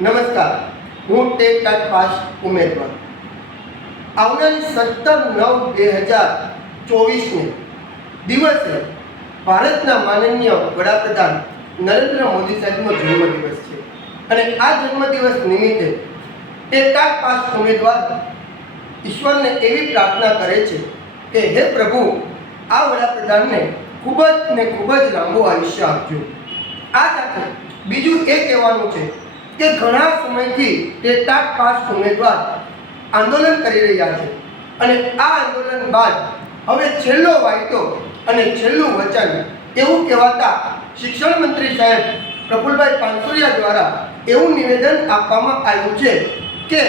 નમસ્કાર, હું TET TAT pass ઉમેદવાર. આવનારી સત્તર નવ બે હજાર ચોવીસને દિવસે ભારતના માનનીય વડાપ્રધાન નરેન્દ્ર મોદી સાહેબનો જન્મદિવસ છે. અને આ જન્મદિવસ નિમિત્તે ટેટ ટાટ પાસ ઉમેદવાર ઈશ્વરને એવી પ્રાર્થના કરે છે કે હે પ્રભુ, આ વડાપ્રધાનને ખૂબ જ ને ખૂબ જ લાંબુ આયુષ્ય આપજો. આ સાથે બીજું એ કહેવાનું છે કે ઘણા સમયથી તે ટાટ પાસ ઉમેદવાર આંદોલન કરી રહ્યા છે. અને આ આંદોલન બાદ હવે છેલ્લો વાયદો અને છેલ્લું વચન એવું કહેવાતા શિક્ષણ મંત્રી સાહેબ પ્રફુલભાઈ પાનસુરિયા દ્વારા એવું નિવેદન આપવામાં આવ્યું છે કે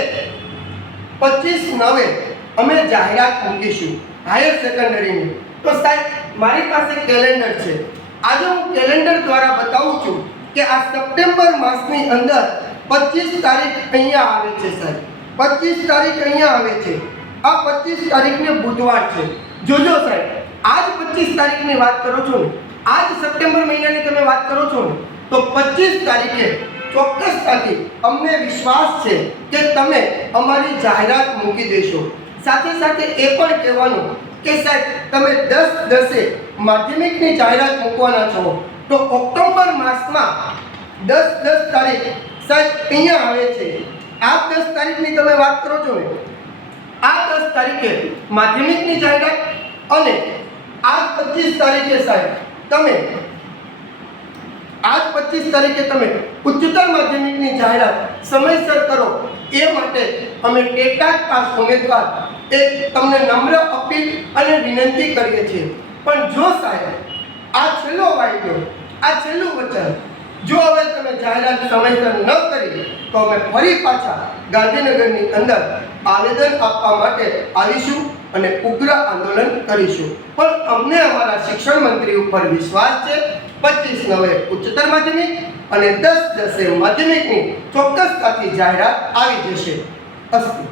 પચીસ નવે અમે જાહેરાત મૂકીશું હાયર સેકન્ડરીની. તો સાહેબ, મારી પાસે કેલેન્ડર છે. આજે હું કેલેન્ડર દ્વારા બતાવું છું કે આ સપ્ટેમ્બર માસની અંદર પચીસ તારીખ અહીંયા આવે છે સાહેબ. પચીસ તારીખ અહીંયા આવે છે. આ પચીસ તારીખને બુધવાર છે. જોજો સાહેબ, આજ પચીસ તારીખની વાત કરો છો ને, આજ સપ્ટેમ્બર મહિનાની તમે વાત કરો છો ને, તો પચીસ તારીખે ચોક્કસતાથી અમને વિશ્વાસ છે કે તમે અમારી જાહેરાત મૂકી દેશો. સાથે સાથે એ પણ કહેવાનું કે સાહેબ, તમે દસ દસે માધ્યમિકની જાહેરાત મૂકવાના છો. તો ઓક્ટોબર માસમાં દસ દસ તારીખ સાહેબ અહીંયા આવે છે. આ દસ તારીખની તમે વાત કરો છો આ દસ તારીખે માધ્યમિકની જાહેરાત અને આ પચીસ તારીખે સાહેબ તમે આજ પચીસ તારીખે તમે ઉચ્ચતર માધ્યમિકની જાહેરાત સમયસર કરો. એ માટે અમે ટેટાટ પાસ ઉમેદવાર એ તમને નમ્ર અપીલ અને વિનંતી કરીએ છીએ. પણ જો સાહેબ આ છેલ્લો વાયદો, આ છેલ્લું વચન. જો હવે તમે જાહેરાત સમયસર ન કરી, તો અમે ફરી પાછા ગાંધીનગરની અંદર આવેદન આપવા માટે આવીશું અને ઉગ્ર આંદોલન કરીશું. પણ અમને અમારા શિક્ષણ મંત્રી ઉપર વિશ્વાસ છે, પચીસ નવે ઉચ્ચતર માધ્યમિક અને દસ દસે માધ્યમિકની ચોક્કસતાથી જાહેરાત આવી જશે. અસ્તુ.